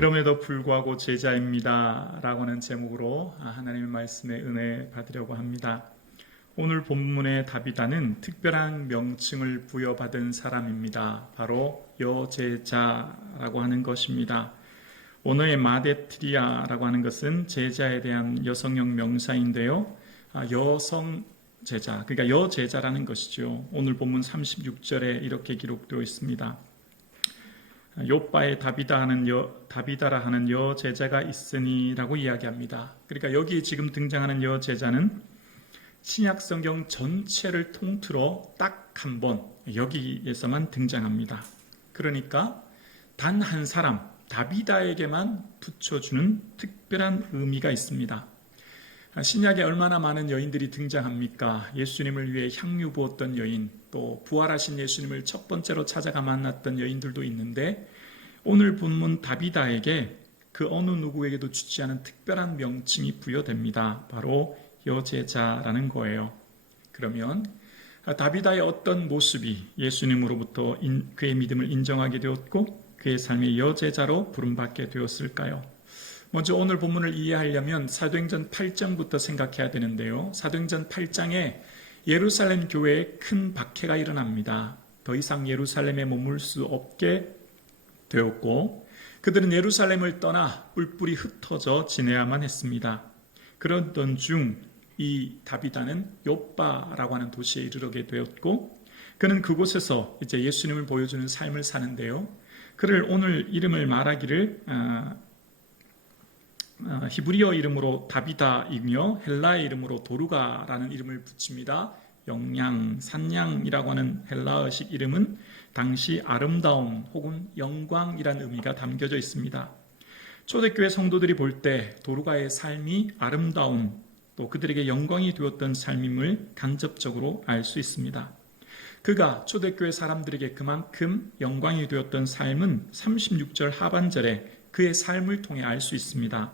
그럼에도 불구하고 제자입니다 라고 하는 제목으로 하나님의 말씀에 은혜 받으려고 합니다. 오늘 본문의 다비다는 특별한 명칭을 부여받은 사람입니다. 바로 여제자라고 하는 것입니다. 오늘의 마데트리아라고 하는 것은 제자에 대한 여성형 명사인데요. 여성 제자, 그러니까 여제자라는 것이죠. 오늘 본문 36절에 이렇게 기록되어 있습니다. 욥바에 다비다라 하는 여제자가 있으니라고 이야기합니다. 그러니까 여기 지금 등장하는 여제자는 신약 성경 전체를 통틀어 딱 한 번 여기에서만 등장합니다. 그러니까 단 한 사람 다비다에게만 붙여주는 특별한 의미가 있습니다. 신약에 얼마나 많은 여인들이 등장합니까? 예수님을 위해 향유 부었던 여인, 또 부활하신 예수님을 첫 번째로 찾아가 만났던 여인들도 있는데 오늘 본문 다비다에게 그 어느 누구에게도 주지 않은 특별한 명칭이 부여됩니다. 바로 여제자라는 거예요. 그러면 다비다의 어떤 모습이 예수님으로부터 그의 믿음을 인정하게 되었고 그의 삶의 여제자로 부름받게 되었을까요? 먼저 오늘 본문을 이해하려면 사도행전 8장부터 생각해야 되는데요. 사도행전 8장에 예루살렘 교회에 큰 박해가 일어납니다. 더 이상 예루살렘에 머물 수 없게 되었고 그들은 예루살렘을 떠나 뿔뿔이 흩어져 지내야만 했습니다. 그러던 중 이 다비다는 욥바라고 하는 도시에 이르게 되었고 그는 그곳에서 이제 예수님을 보여주는 삶을 사는데요. 그를 오늘 이름을 말하기를 히브리어 이름으로 다비다이며 헬라의 이름으로 도루가라는 이름을 붙입니다. 영양, 산양이라고 하는 헬라어식 이름은 당시 아름다움 혹은 영광이라는 의미가 담겨져 있습니다. 초대교회 성도들이 볼 때 도루가의 삶이 아름다움 또 그들에게 영광이 되었던 삶임을 간접적으로 알 수 있습니다. 그가 초대교회 사람들에게 그만큼 영광이 되었던 삶은 36절 하반절에 그의 삶을 통해 알 수 있습니다.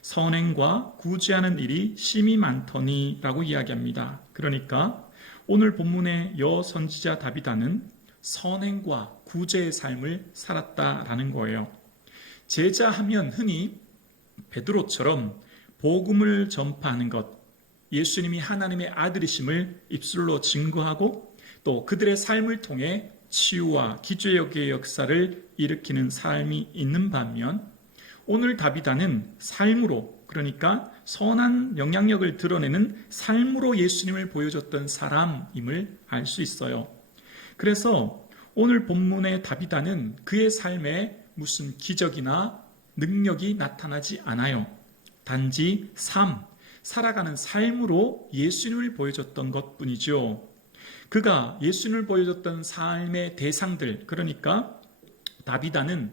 선행과 구제하는 일이 심히 많더니 라고 이야기합니다. 그러니까 오늘 본문의 여선지자 다비다는 선행과 구제의 삶을 살았다라는 거예요. 제자하면 흔히 베드로처럼 복음을 전파하는 것, 예수님이 하나님의 아들이심을 입술로 증거하고 또 그들의 삶을 통해 치유와 기적의 역사를 일으키는 삶이 있는 반면 오늘 다비다는 삶으로 그러니까 선한 영향력을 드러내는 삶으로 예수님을 보여줬던 사람임을 알 수 있어요. 그래서 오늘 본문의 다비다는 그의 삶에 무슨 기적이나 능력이 나타나지 않아요. 단지 살아가는 삶으로 예수님을 보여줬던 것뿐이죠. 그가 예수님을 보여줬던 삶의 대상들, 그러니까 다비다는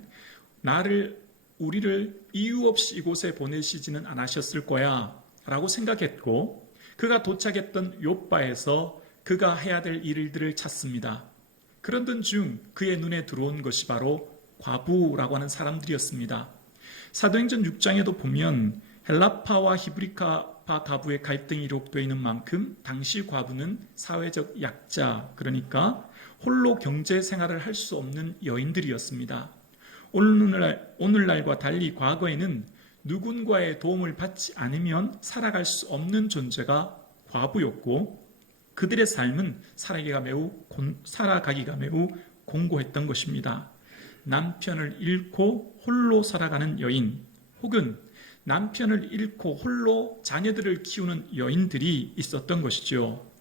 우리를 이유 없이 이곳에 보내시지는 않으셨을 거야 라고 생각했고 그가 도착했던 욥바에서 그가 해야 될 일들을 찾습니다. 그러던 중 그의 눈에 들어온 것이 바로 과부라고 하는 사람들이었습니다. 사도행전 6장에도 보면 헬라파와 히브리파 가부의 갈등이 기록되어 있는 만큼 당시 과부는 사회적 약자, 그러니까 홀로 경제 생활을 할 수 없는 여인들이었습니다. 오늘날과 달리 과거에는 누군가의 도움을 받지 않으면 살아갈 수 없는 존재가 과부였고 그들의 삶은 살아가기가 매우 공고했던 것입니다. 남편을 잃고 홀로 살아가는 여인 혹은 남편을 잃고 홀로 자녀들을 키우는 여인들이 있었던 것이죠.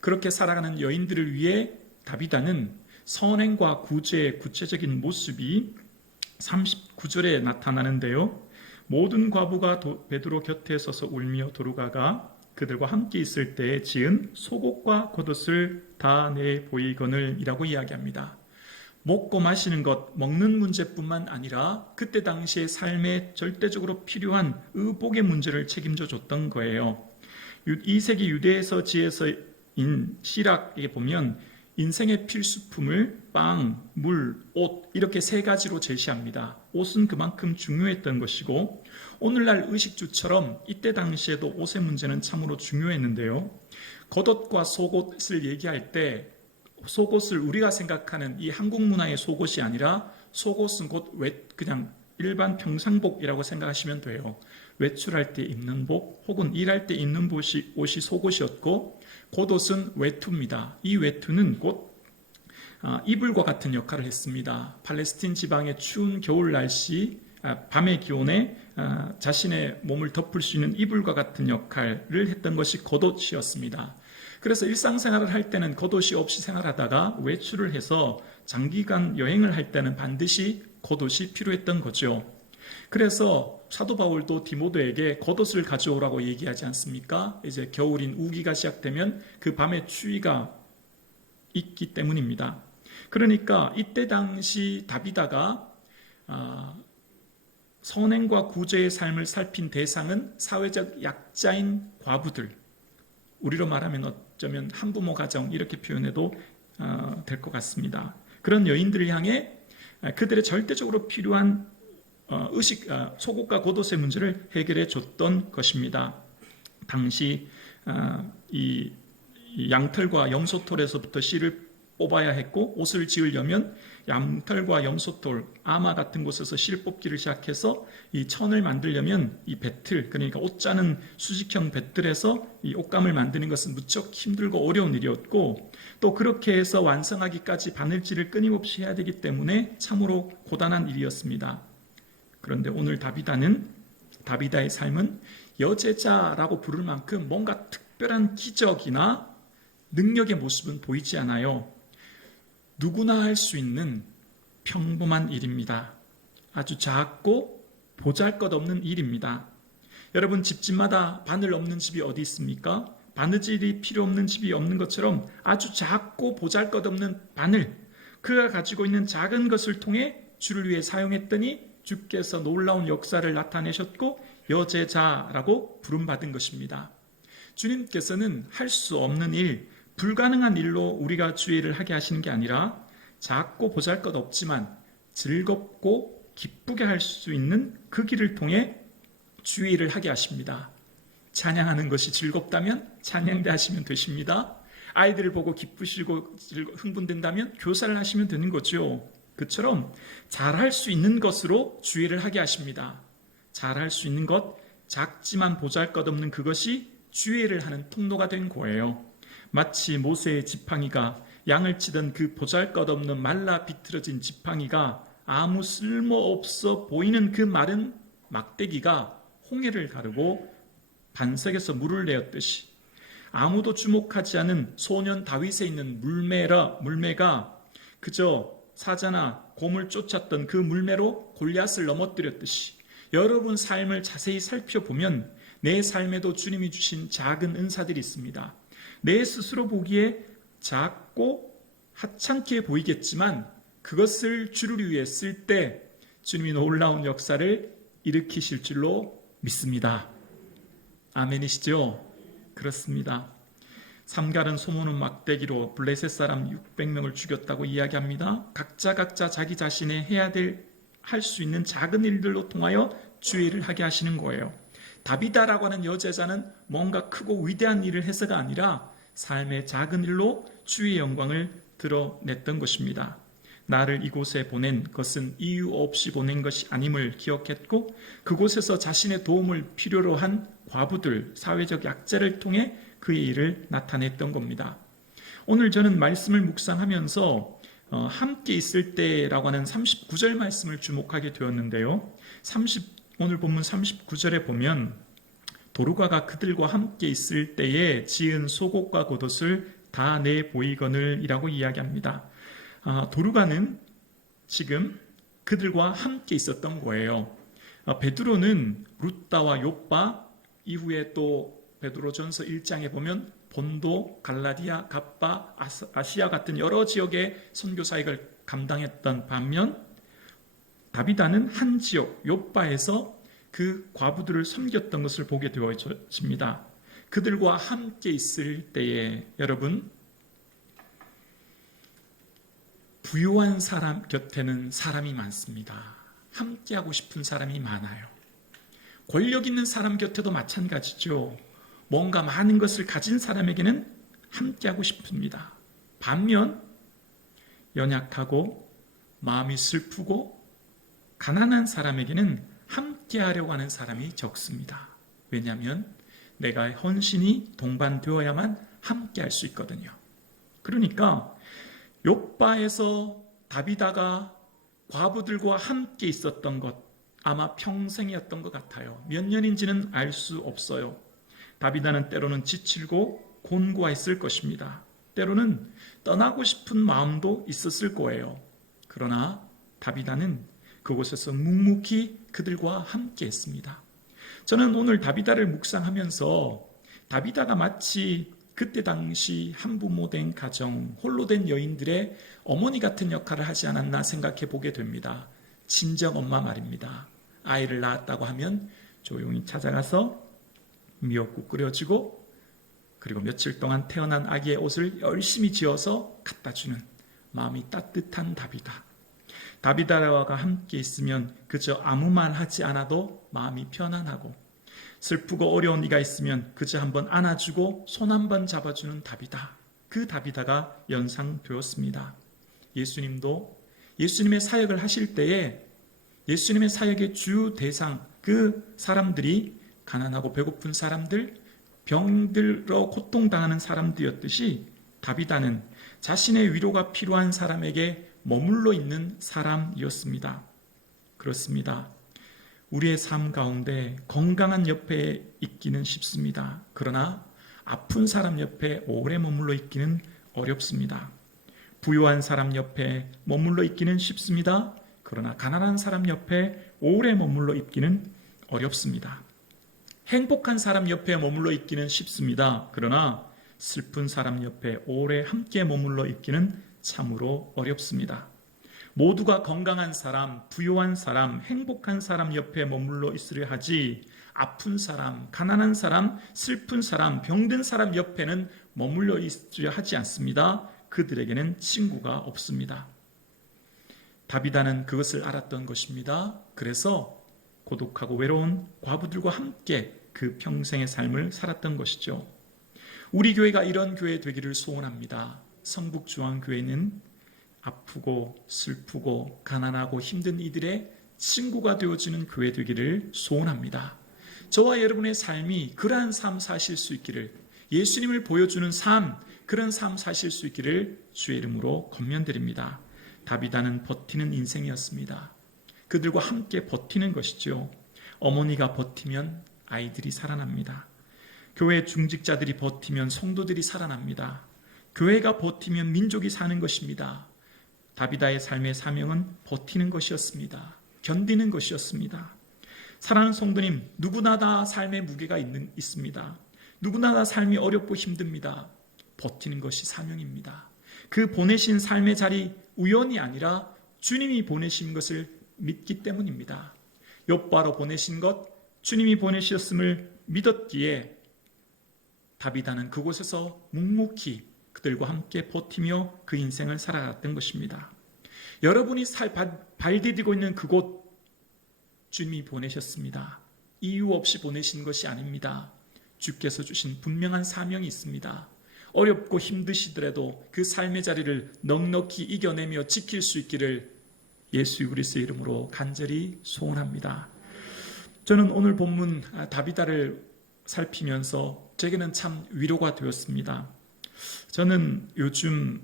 그렇게 살아가는 여인들을 위해 다비다는 선행과 구제의 구체적인 모습이 39절에 나타나는데요. 모든 과부가 베드로 곁에 서서 울며 도루가가 그들과 함께 있을 때에 지은 속옷과 겉옷을 다 내 보이거늘 이라고 이야기합니다. 먹고 마시는 것, 먹는 문제뿐만 아니라 그때 당시의 삶에 절대적으로 필요한 의복의 문제를 책임져 줬던 거예요. 2세기 유대에서 지혜서인 시락에 보면 인생의 필수품을 빵, 물, 옷 이렇게 세 가지로 제시합니다. 옷은 그만큼 중요했던 것이고 오늘날 의식주처럼 이때 당시에도 옷의 문제는 참으로 중요했는데요. 겉옷과 속옷을 얘기할 때 속옷을 우리가 생각하는 이 한국 문화의 속옷이 아니라 속옷은 곧 그냥 일반 평상복이라고 생각하시면 돼요. 외출할 때 입는 복 혹은 일할 때 입는 옷이 속옷이었고 겉옷은 외투입니다. 이 외투는 곧 이불과 같은 역할을 했습니다. 팔레스틴 지방의 추운 겨울 날씨, 밤의 기온에 자신의 몸을 덮을 수 있는 이불과 같은 역할을 했던 것이 겉옷이었습니다. 그래서 일상생활을 할 때는 겉옷이 없이 생활하다가 외출을 해서 장기간 여행을 할 때는 반드시 겉옷이 필요했던 거죠. 그래서 사도 바울도 디모데에게 겉옷을 가져오라고 얘기하지 않습니까? 이제 겨울인 우기가 시작되면 그 밤의 추위가 있기 때문입니다. 그러니까 이때 당시 다비다가 선행과 구제의 삶을 살핀 대상은 사회적 약자인 과부들, 우리로 말하면 어쩌면 한부모 가정 이렇게 표현해도 될 것 같습니다. 그런 여인들을 향해 그들의 절대적으로 필요한 속옷과 겉옷의 문제를 해결해 줬던 것입니다. 당시 이 양털과 염소털에서부터 실을 뽑아야 했고 옷을 지으려면 양털과 염소털, 아마 같은 곳에서 실 뽑기를 시작해서 이 천을 만들려면 이 배틀, 그러니까 옷 짜는 수직형 배틀에서 이 옷감을 만드는 것은 무척 힘들고 어려운 일이었고 또 그렇게 해서 완성하기까지 바늘질을 끊임없이 해야 되기 때문에 참으로 고단한 일이었습니다. 그런데 오늘 다비다의 삶은 여제자라고 부를 만큼 뭔가 특별한 기적이나 능력의 모습은 보이지 않아요. 누구나 할 수 있는 평범한 일입니다. 아주 작고 보잘것없는 일입니다. 여러분 집집마다 바늘 없는 집이 어디 있습니까? 바느질이 필요 없는 집이 없는 것처럼 아주 작고 보잘것없는 바늘, 그가 가지고 있는 작은 것을 통해 주를 위해 사용했더니 주께서 놀라운 역사를 나타내셨고 여제자라고 부름받은 것입니다. 주님께서는 할 수 없는 일, 불가능한 일로 우리가 주의 일을 하게 하시는 게 아니라 작고 보잘것없지만 즐겁고 기쁘게 할 수 있는 그 길을 통해 주의 일을 하게 하십니다. 찬양하는 것이 즐겁다면 찬양대 하시면 되십니다. 아이들을 보고 기쁘시고 흥분된다면 교사를 하시면 되는 거죠. 그처럼 잘할 수 있는 것으로 주의 일을 하게 하십니다. 잘할 수 있는 것, 작지만 보잘것없는 그것이 주의 일을 하는 통로가 된 거예요. 마치 모세의 지팡이가 양을 치던 그 보잘것없는 말라 비틀어진 지팡이가 아무 쓸모없어 보이는 그 마른 막대기가 홍해를 가르고 반석에서 물을 내었듯이 아무도 주목하지 않은 소년 다윗에 있는 물매가 그저 사자나 곰을 쫓았던 그 물매로 골리앗을 넘어뜨렸듯이 여러분 삶을 자세히 살펴보면 내 삶에도 주님이 주신 작은 은사들이 있습니다. 내 스스로 보기에 작고 하찮게 보이겠지만 그것을 주를 위해 쓸 때 주님이 놀라운 역사를 일으키실 줄로 믿습니다. 아멘이시죠? 그렇습니다. 삼갈은 소모는 막대기로 블레셋 사람 600명을 죽였다고 이야기합니다. 각자 자기 자신의 할 수 있는 작은 일들로 통하여 주의 일을 하게 하시는 거예요. 다비다라고 하는 여제자는 뭔가 크고 위대한 일을 해서가 아니라 삶의 작은 일로 주의 영광을 드러냈던 것입니다. 나를 이곳에 보낸 것은 이유 없이 보낸 것이 아님을 기억했고 그곳에서 자신의 도움을 필요로 한 과부들, 사회적 약자를 통해 그의 일을 나타냈던 겁니다. 오늘 저는 말씀을 묵상하면서 함께 있을 때라고 하는 39절 말씀을 주목하게 되었는데요. 오늘 본문 39절에 보면 도루가가 그들과 함께 있을 때에 지은 속옷과 겉옷을 다 내 보이거늘 이라고 이야기합니다. 도루가는 지금 그들과 함께 있었던 거예요. 베드로는 루다와 욥바 이후에 또 베드로전서 1장에 보면 본도, 갈라디아, 갑바, 아시아 같은 여러 지역의 선교 사역을 감당했던 반면 다비다는 한 지역 욥바에서 그 과부들을 섬겼던 것을 보게 되어집니다. 그들과 함께 있을 때에 여러분 부유한 사람 곁에는 사람이 많습니다. 함께하고 싶은 사람이 많아요. 권력 있는 사람 곁에도 마찬가지죠. 뭔가 많은 것을 가진 사람에게는 함께하고 싶습니다. 반면 연약하고 마음이 슬프고 가난한 사람에게는 함께 하려고 하는 사람이 적습니다. 왜냐하면 내가 헌신이 동반되어야만 함께 할 수 있거든요. 그러니까 욥바에서 다비다가 과부들과 함께 있었던 것 아마 평생이었던 것 같아요. 몇 년인지는 알 수 없어요. 다비다는 때로는 지치고 곤고했을 것입니다. 때로는 떠나고 싶은 마음도 있었을 거예요. 그러나 다비다는 그곳에서 묵묵히 그들과 함께 했습니다. 저는 오늘 다비다를 묵상하면서 다비다가 마치 그때 당시 한부모 된 가정, 홀로 된 여인들의 어머니 같은 역할을 하지 않았나 생각해 보게 됩니다. 친정 엄마 말입니다. 아이를 낳았다고 하면 조용히 찾아가서 미역국 끓여주고 그리고 며칠 동안 태어난 아기의 옷을 열심히 지어서 갖다 주는 마음이 따뜻한 다비다. 다비다와 함께 있으면 그저 아무 말 하지 않아도 마음이 편안하고 슬프고 어려운 이가 있으면 그저 한번 안아주고 손 한번 잡아주는 다비다. 그 다비다가 연상되었습니다. 예수님도 예수님의 사역을 하실 때에 예수님의 사역의 주 대상 그 사람들이 가난하고 배고픈 사람들, 병들어 고통당하는 사람들이었듯이 다비다는 자신의 위로가 필요한 사람에게 머물러 있는 사람이었습니다. 그렇습니다. 우리의 삶 가운데 건강한 옆에 있기는 쉽습니다. 그러나 아픈 사람 옆에 오래 머물러 있기는 어렵습니다. 부유한 사람 옆에 머물러 있기는 쉽습니다. 그러나 가난한 사람 옆에 오래 머물러 있기는 어렵습니다. 행복한 사람 옆에 머물러 있기는 쉽습니다. 그러나 슬픈 사람 옆에 오래 함께 머물러 있기는 참으로 어렵습니다. 모두가 건강한 사람, 부유한 사람, 행복한 사람 옆에 머물러 있으려 하지 아픈 사람, 가난한 사람, 슬픈 사람, 병든 사람 옆에는 머물러 있으려 하지 않습니다. 그들에게는 친구가 없습니다. 다비다는 그것을 알았던 것입니다. 그래서 고독하고 외로운 과부들과 함께 그 평생의 삶을 살았던 것이죠. 우리 교회가 이런 교회 되기를 소원합니다. 성북중앙교회는 아프고 슬프고 가난하고 힘든 이들의 친구가 되어주는 교회 되기를 소원합니다. 저와 여러분의 삶이 그러한 삶 사실 수 있기를, 예수님을 보여주는 삶, 그런 삶 사실 수 있기를 주의 이름으로 권면드립니다. 다비다는 버티는 인생이었습니다. 그들과 함께 버티는 것이죠. 어머니가 버티면 아이들이 살아납니다. 교회 중직자들이 버티면 성도들이 살아납니다. 교회가 버티면 민족이 사는 것입니다. 다비다의 삶의 사명은 버티는 것이었습니다. 견디는 것이었습니다. 사랑하는 성도님, 누구나 다 삶의 무게가 있습니다. 누구나 다 삶이 어렵고 힘듭니다. 버티는 것이 사명입니다. 그 보내신 삶의 자리 우연이 아니라 주님이 보내신 것을 믿기 때문입니다. 욥바로 보내신 것, 주님이 보내셨음을 믿었기에 다비다는 그곳에서 묵묵히 그들과 함께 버티며 그 인생을 살아갔던 것입니다. 여러분이 발 디디고 있는 그곳 주님이 보내셨습니다. 이유 없이 보내신 것이 아닙니다. 주께서 주신 분명한 사명이 있습니다. 어렵고 힘드시더라도 그 삶의 자리를 넉넉히 이겨내며 지킬 수 있기를 예수 그리스도의 이름으로 간절히 소원합니다. 저는 오늘 본문 다비다를 살피면서 제게는 참 위로가 되었습니다. 저는 요즘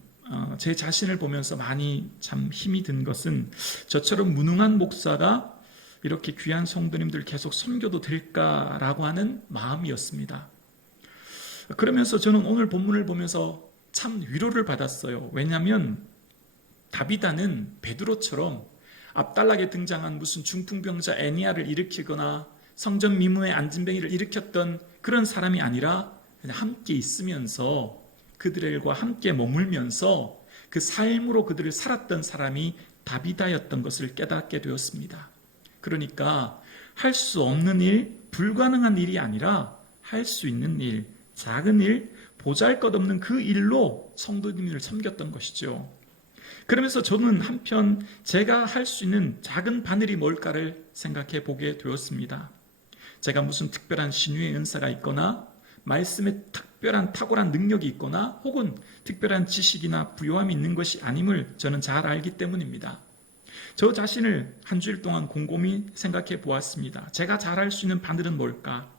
제 자신을 보면서 많이 참 힘이 든 것은 저처럼 무능한 목사가 이렇게 귀한 성도님들 계속 섬겨도 될까라고 하는 마음이었습니다. 그러면서 저는 오늘 본문을 보면서 참 위로를 받았어요. 왜냐하면 다비다는 베드로처럼 앞달락에 등장한 무슨 중풍병자 애니아를 일으키거나 성전 미문의 안진뱅이를 일으켰던 그런 사람이 아니라 그냥 함께 있으면서 그들과 함께 머물면서 그 삶으로 그들을 살았던 사람이 다비다였던 것을 깨닫게 되었습니다. 그러니까 할 수 없는 일, 불가능한 일이 아니라 할 수 있는 일, 작은 일, 보잘것없는 그 일로 성도님을 섬겼던 것이죠. 그러면서 저는 한편 제가 할 수 있는 작은 바늘이 뭘까를 생각해 보게 되었습니다. 제가 무슨 특별한 신유의 은사가 있거나 말씀에 특별한 탁월한 능력이 있거나 혹은 특별한 지식이나 부요함이 있는 것이 아님을 저는 잘 알기 때문입니다. 저 자신을 한 주일 동안 곰곰이 생각해 보았습니다. 제가 잘할 수 있는 바늘은 뭘까?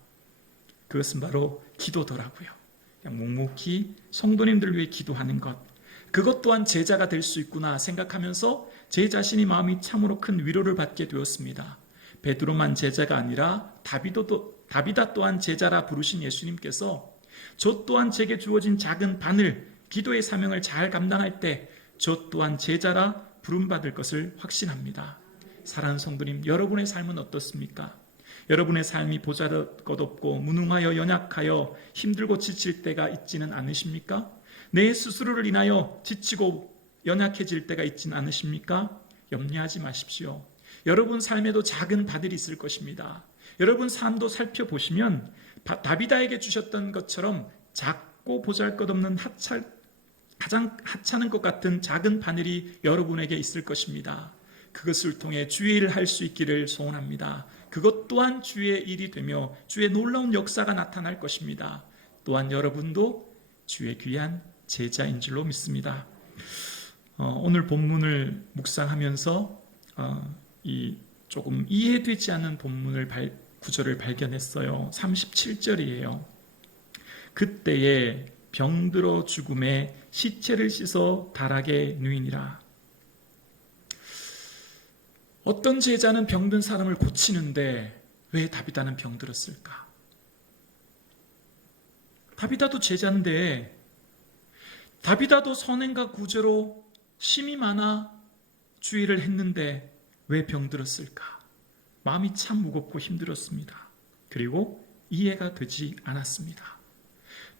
그것은 바로 기도더라고요. 그냥 묵묵히 성도님들을 위해 기도하는 것. 그것 또한 제자가 될 수 있구나 생각하면서 제 자신이 마음이 참으로 큰 위로를 받게 되었습니다. 베드로만 제자가 아니라 다비다 또한 제자라 부르신 예수님께서 저 또한 제게 주어진 작은 바늘, 기도의 사명을 잘 감당할 때 저 또한 제자라 부름받을 것을 확신합니다. 사랑하는 성도님, 여러분의 삶은 어떻습니까? 여러분의 삶이 보잘것없고 무능하여 연약하여 힘들고 지칠 때가 있지는 않으십니까? 내 스스로를 인하여 지치고 연약해질 때가 있지는 않으십니까? 염려하지 마십시오. 여러분 삶에도 작은 바늘이 있을 것입니다. 여러분 삶도 살펴보시면 다비다에게 주셨던 것처럼 작고 보잘것없는 가장 하찮은 것 같은 작은 바늘이 여러분에게 있을 것입니다. 그것을 통해 주의 일을 할 수 있기를 소원합니다. 그것 또한 주의 일이 되며 주의 놀라운 역사가 나타날 것입니다. 또한 여러분도 주의 귀한 제자인 줄로 믿습니다. 오늘 본문을 묵상하면서 이 조금 이해되지 않는 구절을 발견했어요. 37절이에요. 그때에 병들어 죽음에 시체를 씻어 다락에 누이니라. 어떤 제자는 병든 사람을 고치는데 왜 다비다는 병들었을까? 다비다도 제자인데 다비다도 선행과 구제로 심이 많아 주의를 했는데 왜 병들었을까? 마음이 참 무겁고 힘들었습니다. 그리고 이해가 되지 않았습니다.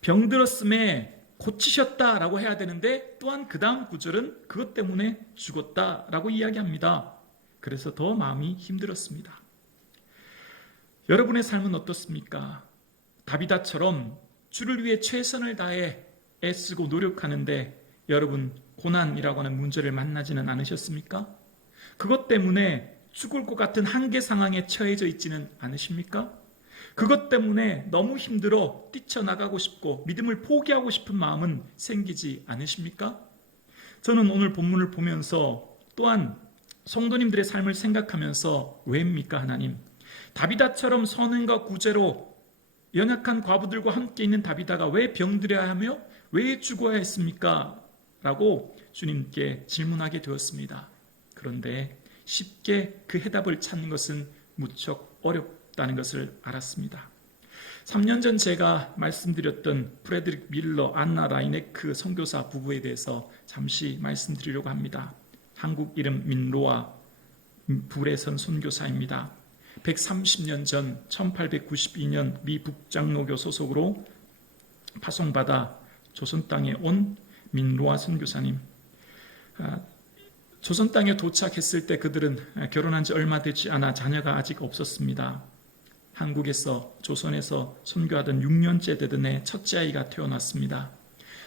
병들었음에 고치셨다라고 해야 되는데 또한 그 다음 구절은 그것 때문에 죽었다라고 이야기합니다. 그래서 더 마음이 힘들었습니다. 여러분의 삶은 어떻습니까? 다비다처럼 주를 위해 최선을 다해 애쓰고 노력하는데 여러분 고난이라고 하는 문제를 만나지는 않으셨습니까? 그것 때문에 죽을 것 같은 한계 상황에 처해져 있지는 않으십니까? 그것 때문에 너무 힘들어 뛰쳐나가고 싶고 믿음을 포기하고 싶은 마음은 생기지 않으십니까? 저는 오늘 본문을 보면서 또한 성도님들의 삶을 생각하면서 왜입니까 하나님? 다비다처럼 선행과 구제로 연약한 과부들과 함께 있는 다비다가 왜 병들어야 하며 왜 죽어야 했습니까? 라고 주님께 질문하게 되었습니다. 그런데 쉽게 그 해답을 찾는 것은 무척 어렵다는 것을 알았습니다. 3년 전 제가 말씀드렸던 프레드릭 밀러, 안나 라이네크 선교사 부부에 대해서 잠시 말씀드리려고 합니다. 한국 이름 민로아 불에선 선교사입니다. 130년 전 1892년 미 북장로교 소속으로 파송받아 조선 땅에 온 민로아 선교사님. 조선 땅에 도착했을 때 그들은 결혼한 지 얼마 되지 않아 자녀가 아직 없었습니다. 한국에서 조선에서 선교하던 6년째 되던 해 첫째 아이가 태어났습니다.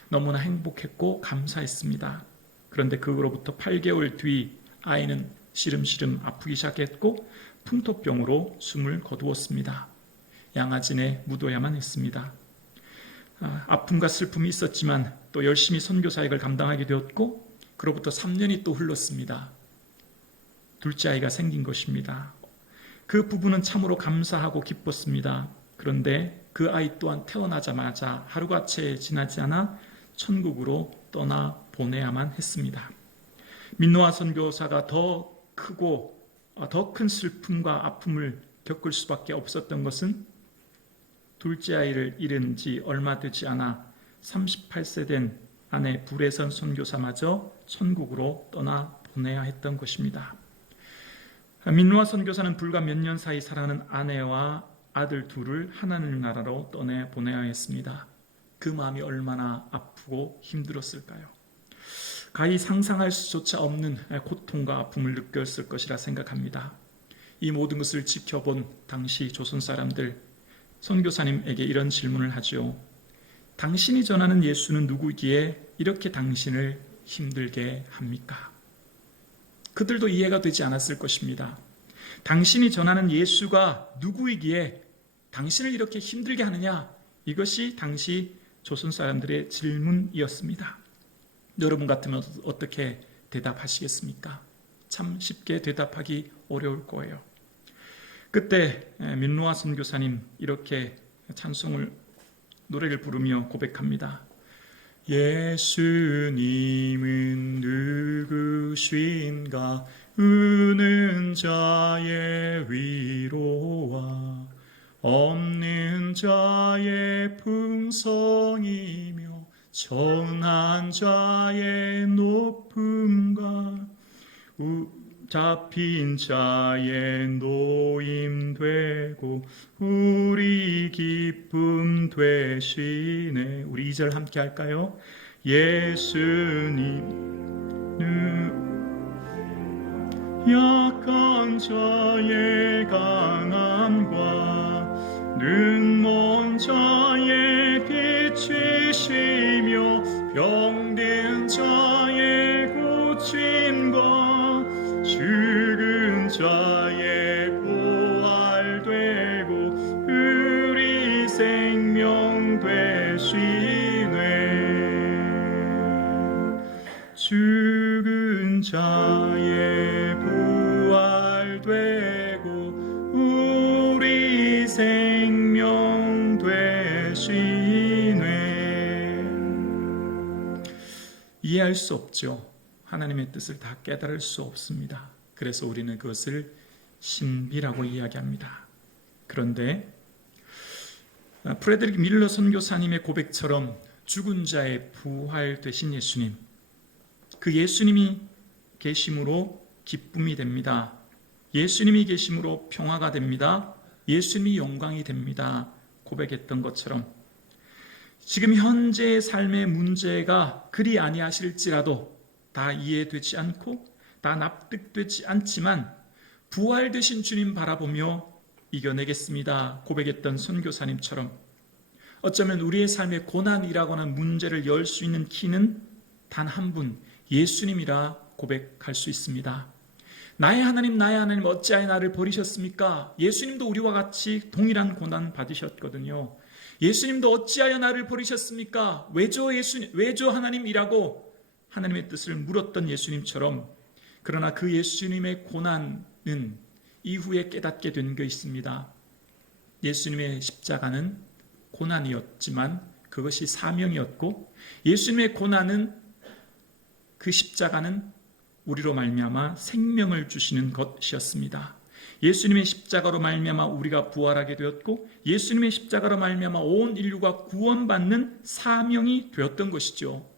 너무나 행복했고 감사했습니다. 그런데 그로부터 8개월 뒤 아이는 시름시름 아프기 시작했고 풍토병으로 숨을 거두었습니다. 양아진에 묻어야만 했습니다. 아픔과 슬픔이 있었지만 또 열심히 선교 사역을 감당하게 되었고 그로부터 3년이 또 흘렀습니다. 둘째 아이가 생긴 것입니다. 그 부부는 참으로 감사하고 기뻤습니다. 그런데 그 아이 또한 태어나자마자 하루가 채 지나지 않아 천국으로 떠나 보내야만 했습니다. 민노아 선교사가 더 크고 더 큰 슬픔과 아픔을 겪을 수밖에 없었던 것은 둘째 아이를 잃은 지 얼마 되지 않아 38세 된 아내 불에선 선교사마저 천국으로 떠나 보내야 했던 것입니다. 민노아 선교사는 불과 몇 년 사이 사랑하는 아내와 아들 둘을 하나님 나라로 떠내 보내야 했습니다. 그 마음이 얼마나 아프고 힘들었을까요? 가히 상상할 수조차 없는 고통과 아픔을 느꼈을 것이라 생각합니다. 이 모든 것을 지켜본 당시 조선 사람들, 선교사님에게 이런 질문을 하죠. 당신이 전하는 예수는 누구기에 이렇게 당신을 힘들게 합니까? 그들도 이해가 되지 않았을 것입니다. 당신이 전하는 예수가 누구이기에 당신을 이렇게 힘들게 하느냐? 이것이 당시 조선 사람들의 질문이었습니다. 여러분 같으면 어떻게 대답하시겠습니까? 참 쉽게 대답하기 어려울 거예요. 그때 민노아 선교사님 이렇게 노래를 부르며 고백합니다. 예수님은 누구신가? 우는 자의 위로와 없는 자의 풍성이며 전한 자의 높음과 잡힌 자의 노임되고 우리 기쁨 되시네. 우리 2절 함께 할까요? 예수님 약한 자의 강함과 눈먼 자의 빛이시며 병든 자의 고침과 죽은 자의 부활되고 우리 생명 되시네. 죽은 자의 부활되고 우리 생명 되시네. 이해할 수 없죠. 하나님의 뜻을 다 깨달을 수 없습니다. 그래서 우리는 그것을 신비라고 이야기합니다. 그런데 프레드릭 밀러 선교사님의 고백처럼 죽은 자의 부활 되신 예수님, 그 예수님이 계심으로 기쁨이 됩니다. 예수님이 계심으로 평화가 됩니다. 예수님이 영광이 됩니다. 고백했던 것처럼 지금 현재의 삶의 문제가 그리 아니하실지라도 다 이해되지 않고 다 납득되지 않지만 부활되신 주님 바라보며 이겨내겠습니다. 고백했던 선교사님처럼 어쩌면 우리의 삶의 고난이라고 하는 문제를 열 수 있는 키는 단 한 분, 예수님이라 고백할 수 있습니다. 나의 하나님 어찌하여 나를 버리셨습니까? 예수님도 우리와 같이 동일한 고난 받으셨거든요. 예수님도 어찌하여 나를 버리셨습니까? 왜죠 하나님이라고 하나님의 뜻을 물었던 예수님처럼, 그러나 그 예수님의 고난은 이후에 깨닫게 된 게 있습니다. 예수님의 십자가는 고난이었지만 그것이 사명이었고, 예수님의 고난은, 그 십자가는 우리로 말미암아 생명을 주시는 것이었습니다. 예수님의 십자가로 말미암아 우리가 부활하게 되었고, 예수님의 십자가로 말미암아 온 인류가 구원받는 사명이 되었던 것이죠.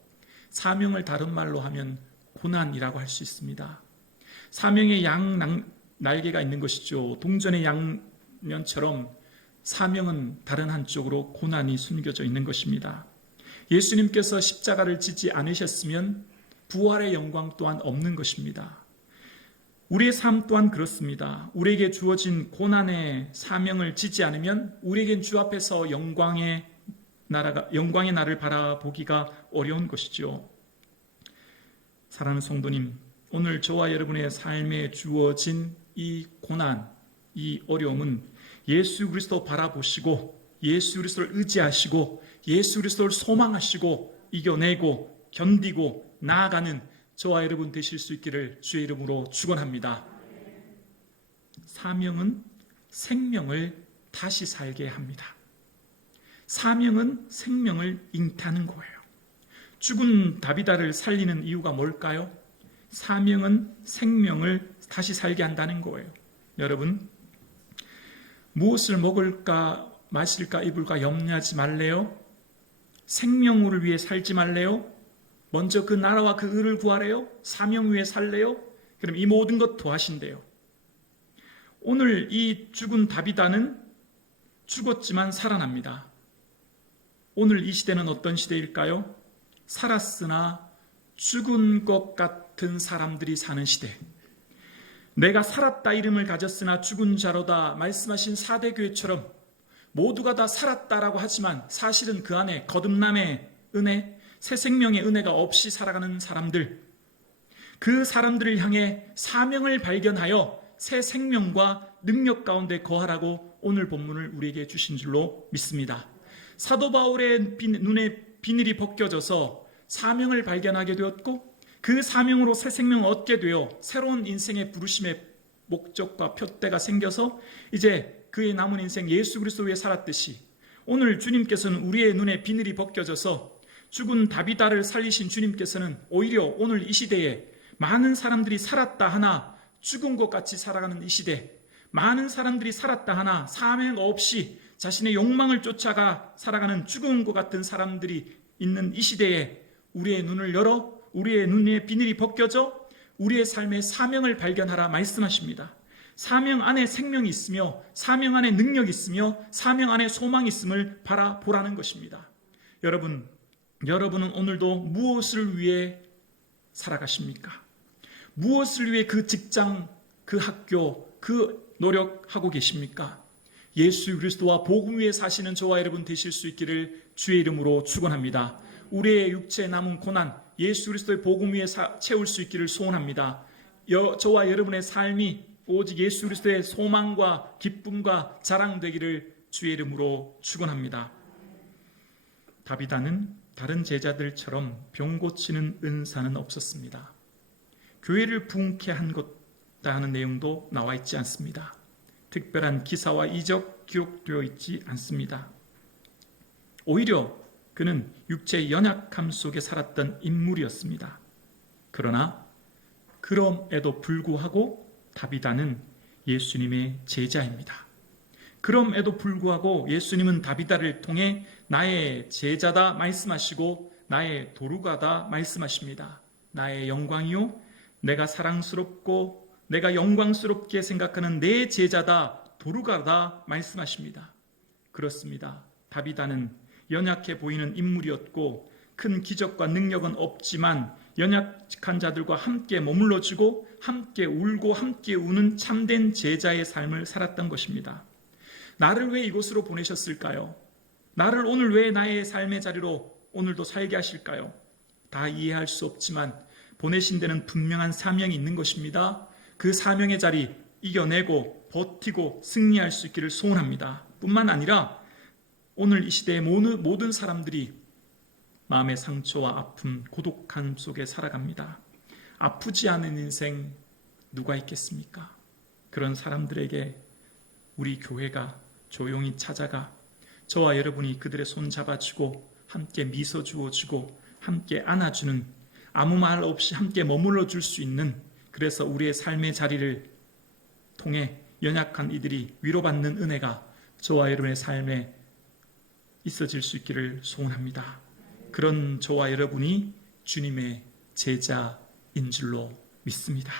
사명을 다른 말로 하면 고난이라고 할 수 있습니다. 사명의 날개가 있는 것이죠. 동전의 양면처럼 사명은 다른 한쪽으로 고난이 숨겨져 있는 것입니다. 예수님께서 십자가를 지지 않으셨으면 부활의 영광 또한 없는 것입니다. 우리의 삶 또한 그렇습니다. 우리에게 주어진 고난의 사명을 지지 않으면 우리에겐 주 앞에서 영광의 날을 바라보기가 어려운 것이죠. 사랑하는 성도님, 오늘 저와 여러분의 삶에 주어진 이 고난, 이 어려움은 예수 그리스도 바라보시고 예수 그리스도를 의지하시고 예수 그리스도를 소망하시고 이겨내고 견디고 나아가는 저와 여러분 되실 수 있기를 주의 이름으로 축원합니다. 사명은 생명을 다시 살게 합니다. 사명은 생명을 잉타는 거예요. 죽은 다비다를 살리는 이유가 뭘까요? 사명은 생명을 다시 살게 한다는 거예요. 여러분, 무엇을 먹을까 마실까 입을까 염려하지 말래요? 생명을 위해 살지 말래요? 먼저 그 나라와 그 의를 구하래요? 사명 위해 살래요? 그럼 이 모든 것 더하신대요. 오늘 이 죽은 다비다는 죽었지만 살아납니다. 오늘 이 시대는 어떤 시대일까요? 살았으나 죽은 것 같은 사람들이 사는 시대. 내가 살았다 이름을 가졌으나 죽은 자로다 말씀하신 4대 교회처럼 모두가 다 살았다라고 하지만 사실은 그 안에 거듭남의 은혜, 새 생명의 은혜가 없이 살아가는 사람들, 그 사람들을 향해 사명을 발견하여 새 생명과 능력 가운데 거하라고 오늘 본문을 우리에게 주신 줄로 믿습니다. 사도 바울의 눈에 비늘이 벗겨져서 사명을 발견하게 되었고, 그 사명으로 새 생명을 얻게 되어 새로운 인생의 부르심의 목적과 표대가 생겨서 이제 그의 남은 인생 예수 그리스도 위에 살았듯이 오늘 주님께서는 우리의 눈에 비늘이 벗겨져서 죽은 다비다를 살리신 주님께서는 오히려 오늘 이 시대에 많은 사람들이 살았다 하나 죽은 것 같이 살아가는 이 시대, 많은 사람들이 살았다 하나 사명 없이 자신의 욕망을 쫓아가 살아가는 죽은 것 같은 사람들이 있는 이 시대에 우리의 눈을 열어 우리의 눈에 비늘이 벗겨져 우리의 삶의 사명을 발견하라 말씀하십니다. 사명 안에 생명이 있으며 사명 안에 능력이 있으며 사명 안에 소망이 있음을 바라보라는 것입니다. 여러분은 오늘도 무엇을 위해 살아가십니까? 무엇을 위해 그 직장, 그 학교, 그 노력하고 계십니까? 예수 그리스도와 복음 위에 사시는 저와 여러분 되실 수 있기를 주의 이름으로 축원합니다. 우리의 육체에 남은 고난 예수 그리스도의 복음 위에 채울 수 있기를 소원합니다. 저와 여러분의 삶이 오직 예수 그리스도의 소망과 기쁨과 자랑되기를 주의 이름으로 축원합니다. 다비다는 다른 제자들처럼 병 고치는 은사는 없었습니다. 교회를 부흥케 한 것다 하는 내용도 나와 있지 않습니다. 특별한 기사와 이적 기록되어 있지 않습니다. 오히려 그는 육체의 연약함 속에 살았던 인물이었습니다. 그러나 그럼에도 불구하고 다비다는 예수님의 제자입니다. 그럼에도 불구하고 예수님은 다비다를 통해 나의 제자다 말씀하시고 나의 도루가다 말씀하십니다. 나의 영광이요 내가 사랑스럽고 내가 영광스럽게 생각하는 내 제자다 도루가다 말씀하십니다. 그렇습니다. 다비다는 연약해 보이는 인물이었고 큰 기적과 능력은 없지만 연약한 자들과 함께 머물러주고 함께 울고 함께 우는 참된 제자의 삶을 살았던 것입니다. 나를 왜 이곳으로 보내셨을까요? 나를 오늘 왜 나의 삶의 자리로 오늘도 살게 하실까요? 다 이해할 수 없지만 보내신 데는 분명한 사명이 있는 것입니다. 그 사명의 자리 이겨내고 버티고 승리할 수 있기를 소원합니다. 뿐만 아니라 오늘 이 시대의 모든 사람들이 마음의 상처와 아픔, 고독함 속에 살아갑니다. 아프지 않은 인생 누가 있겠습니까? 그런 사람들에게 우리 교회가 조용히 찾아가 저와 여러분이 그들의 손 잡아주고 함께 미소 주어주고 함께 안아주는 아무 말 없이 함께 머물러 줄 수 있는 그래서 우리의 삶의 자리를 통해 연약한 이들이 위로받는 은혜가 저와 여러분의 삶에 있어질 수 있기를 소원합니다. 그런 저와 여러분이 주님의 제자인 줄로 믿습니다.